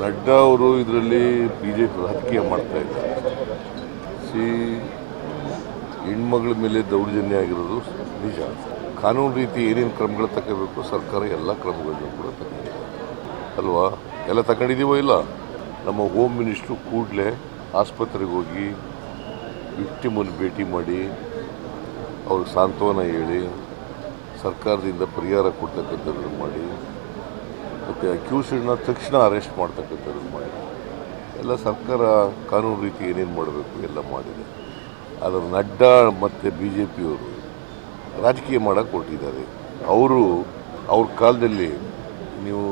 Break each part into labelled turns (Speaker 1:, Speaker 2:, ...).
Speaker 1: ನಡ್ಡಾ ಅವರು ಇದರಲ್ಲಿ B J P ರಾಜಕೀಯ ಮಾಡ್ತಾ ಇದ್ದಾರೆ. ಸಿ, ಹೆಣ್ಮಗಳ ಮೇಲೆ ದೌರ್ಜನ್ಯ ಆಗಿರೋದು ನಿಜ. ಕಾನೂನು ರೀತಿ ಏನೇನು ಕ್ರಮಗಳು ತಗೋಬೇಕು, ಸರ್ಕಾರ ಎಲ್ಲ ಕ್ರಮಗಳನ್ನು ಕೂಡ ತಗೊಂಡಿದೆ. ಅಲ್ವಾ? ಎಲ್ಲ ತಗೊಂಡಿದ್ದೀವೋ ಇಲ್ಲ? ನಮ್ಮ ಹೋಮ್ ಮಿನಿಸ್ಟ್ರು ಕೂಡಲೇ ಆಸ್ಪತ್ರೆಗೆ ಹೋಗಿ ವಿಕ್ಟಿಮನ್ನು ಭೇಟಿ ಮಾಡಿ, ಅವ್ರಿಗೆ ಸಾಂತ್ವನ ಹೇಳಿ, ಸರ್ಕಾರದಿಂದ ಪರಿಹಾರ ಕೊಡ್ತಕ್ಕಂಥದ್ದನ್ನು ಮಾಡಿ ಮತ್ತು ಅಕ್ಯೂಸ್ಡ್ನ ತಕ್ಷಣ ಅರೆಸ್ಟ್ ಮಾಡ್ತಕ್ಕಂಥದ್ದು ಮಾಡಿದೆ ಎಲ್ಲ ಸರ್ಕಾರ ಕಾನೂನು ರೀತಿ ಏನೇನು ಮಾಡಬೇಕು ಎಲ್ಲ ಮಾಡಿದೆ. ಅದರ ನಡ್ಡಾ ಮತ್ತು ಬಿ ಜೆ ಪಿಯವರು ರಾಜಕೀಯ ಮಾಡೋಕ್ಕೆ ಕೊಟ್ಟಿದ್ದಾರೆ ಅವರು ಅವ್ರ ಕಾಲದಲ್ಲಿ ನೀವು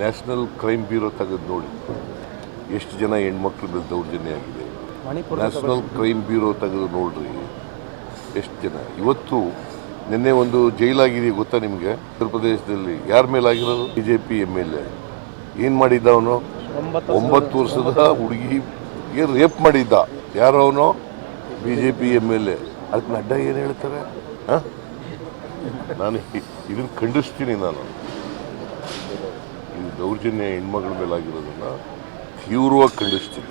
Speaker 1: ನ್ಯಾಷನಲ್ ಕ್ರೈಮ್ ಬ್ಯೂರೋ ತೆಗೆದು ನೋಡಿ. ಎಷ್ಟು ಜನ ಹೆಣ್ಮಕ್ಳ ಮೇಲೆ ದೌರ್ಜನ್ಯ ಆಗಿದೆ. ನ್ಯಾಷನಲ್ ಕ್ರೈಮ್ ಬ್ಯೂರೋ ತೆಗೆದು ನೋಡ್ರಿ. ಎಷ್ಟು ಜನ. ಇವತ್ತು ನಿನ್ನೆ ಒಂದು ಜೈಲಾಗಿದೆ ಗೊತ್ತಾ ನಿಮಗೆ? ಉತ್ತರ ಪ್ರದೇಶದಲ್ಲಿ. ಯಾರ ಮೇಲೆ ಆಗಿರೋದು B J P M L A. ಏನು ಮಾಡಿದ್ದ ಅವನು? ಒಂಬತ್ತು ವರ್ಷದ ಹುಡುಗಿ ರೇಪ್ ಮಾಡಿದ್ದ. ಯಾರು ಅವನು? B J P M L A. ಅದಕ್ಕೆ ಅಡ್ಡ ಏನು ಹೇಳ್ತಾರೆ? ಹಾಂ? ನಾನು ಇದನ್ನು ಖಂಡಿಸ್ತೀನಿ ನಾನು. ಈ ದೌರ್ಜನ್ಯ ಹೆಣ್ಮಗಳ ಮೇಲೆ ಆಗಿರೋದನ್ನು ತೀವ್ರವಾಗಿ ಖಂಡಿಸ್ತೀನಿ.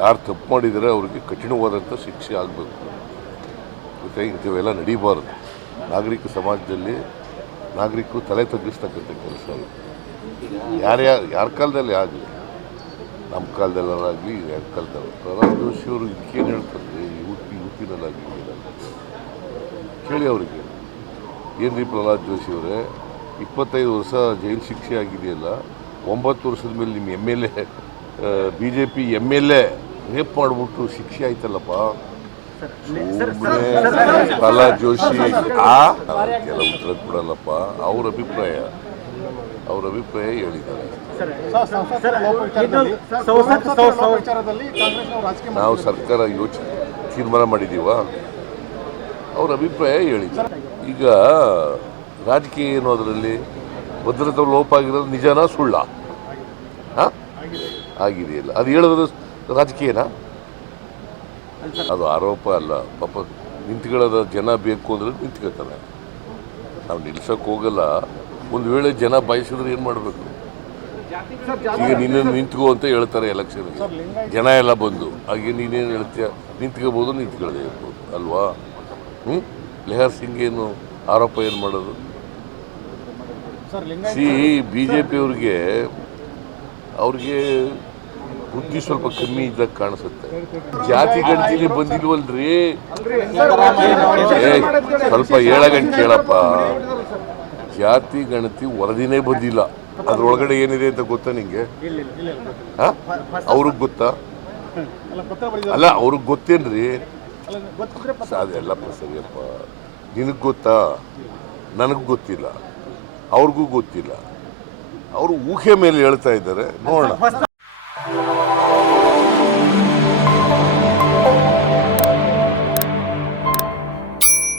Speaker 1: ಯಾರು ತಪ್ಪು ಮಾಡಿದರೆ ಅವರಿಗೆ ಕಠಿಣವಾದಂಥ ಶಿಕ್ಷೆ ಆಗಬೇಕು. ಮತ್ತು ಇಂಥವೆಲ್ಲ ನಡೀಬಾರದು. ನಾಗರಿಕ ಸಮಾಜದಲ್ಲಿ ನಾಗರಿಕರು ತಲೆ ತಗ್ಗಿಸ್ತಕ್ಕಂಥ ಕೆಲಸ ಇದು ಯಾರ್ಯಾರು ಯಾರ ಕಾಲದಲ್ಲಿ ಆಗಲಿ ನಮ್ಮ ಕಾಲದಲ್ಲಾಗಲಿ ಯಾರ ಕಾಲದಲ್ಲಿ ಪ್ರಹ್ಲಾದ್ ಜೋಶಿ ಅವರು ಇದಕ್ಕೇನು ಹೇಳ್ತಾರೆ? ಯು ಪಿ ಯು ಪಿನಲ್ಲಾಗಲಿ ಕೇಳಿ ಅವರಿಗೆ. ಏನು ರೀ ಪ್ರಹ್ಲಾದ್ ಜೋಶಿ ಅವರೇ? ಇಪ್ಪತ್ತೈದು ವರ್ಷ ಜೈಲು ಶಿಕ್ಷೆ ಆಗಿದೆಯಲ್ಲ, ಒಂಬತ್ತು ವರ್ಷದ ಮೇಲೆ ನಿಮ್ಮ M L A B J P M L A, rape ಮಾಡಿಬಿಟ್ಟು ಶಿಕ್ಷೆ ಆಯ್ತಲ್ಲಪ್ಪ? ಪ್ರಹ್ಲಾದ್ ಜೋಶಿ ಆ ಕೆಲವು ಉತ್ತರ ಕೊಡಲ್ಲಪ್ಪ ಅವ್ರ ಅಭಿಪ್ರಾಯ ಅವ್ರ ಅಭಿಪ್ರಾಯ ಹೇಳಿದ್ದಾರೆ ವಿಚಾರದಲ್ಲಿ ಕಾಂಗ್ರೆಸ್ ರಾಜಕೀಯ ನಾವು ಸರ್ಕಾರ ಯೋಚನೆ ತೀರ್ಮಾನ ಮಾಡಿದ್ದೀವ ಅವ್ರ ಅಭಿಪ್ರಾಯ ಹೇಳಿದ್ದಾರೆ ಈಗ ರಾಜಕೀಯ ಏನು ಅದರಲ್ಲಿ ಭದ್ರತಾ ಲೋಪ ಆಗಿರೋದು ನಿಜನಾ ಸುಳ್ಳ ಹಾಂ ಆಗಿದೆಯಲ್ಲ ಅದು ಹೇಳಿದ್ರೆ ರಾಜಕೀಯನಾ ಅದು ಆರೋಪ ಅಲ್ಲ. ಪಾಪ ನಿಂತ್ಕೊಳ್ಳೋದ ಜನ ಬೇಕು ಅಂದ್ರೆ ನಿಂತ್ಕೋತಾರೆ ನಾವು ನಿಲ್ಸಕ್ಕೆ ಹೋಗಲ್ಲ. ಒಂದು ವೇಳೆ ಜನ ಬಯಸಿದ್ರೆ ಏನು ಮಾಡಬೇಕು? ಈಗ ನಿನ್ನನ್ನು ನಿಂತ್ಕೋ ಅಂತ ಹೇಳ್ತಾರೆ ಎಲೆಕ್ಷನ್ ಜನ ಎಲ್ಲ ಬಂದು. ಹಾಗೆ ನೀನೇನು ಹೇಳ್ತೀಯ? ನಿಂತ್ಕೋಬೋದು ನಿಂತ್ಕೊಳ್ಳದೆ ಇರ್ಬೋದು. ಅಲ್ವಾ? ಹ್ಞೂ ಲೆಹರ್ ಸಿಂಗ್ ಏನು ಆರೋಪ ಏನು ಮಾಡೋದು? ಸಿ ಬಿ ಜೆ ಪಿಯವ್ರಿಗೆ ಅವ್ರಿಗೆ ಬುದ್ಧಿ ಸ್ವಲ್ಪ ಕಮ್ಮಿ ಇದ್ದಾಗ ಕಾಣಿಸುತ್ತೆ. ಜಾತಿ ಗಣತಿಲಿ ಬಂದಿಲ್ವಲ್ರಿ? ಸ್ವಲ್ಪ ಏಳ ಗಂಟೆ ಕೇಳಪ್ಪ. ಜಾತಿ ಗಣತಿ ವರದಿನೇ ಬಂದಿಲ್ಲ. ಅದ್ರೊಳಗಡೆ ಏನಿದೆ ಅಂತ ಗೊತ್ತಾ ನಿಂಗೆ? ಅವ್ರಿಗೆ ಗೊತ್ತಾ? ಅಲ್ಲ, ಅವ್ರಿಗೆ ಗೊತ್ತೇನ್ರಿ? ಅದೆಲ್ಲಪ್ಪ ಸರಿಯಪ್ಪ. ನಿನಗೆ ಗೊತ್ತಾ? ನನಗೆ ಗೊತ್ತಿಲ್ಲ. ಅವ್ರಿಗೂ ಗೊತ್ತಿಲ್ಲ. ಅವರು ಊಹೆ ಮೇಲೆ ಹೇಳ್ತಾ ಇದ್ದಾರೆ. ನೋಡೋಣ.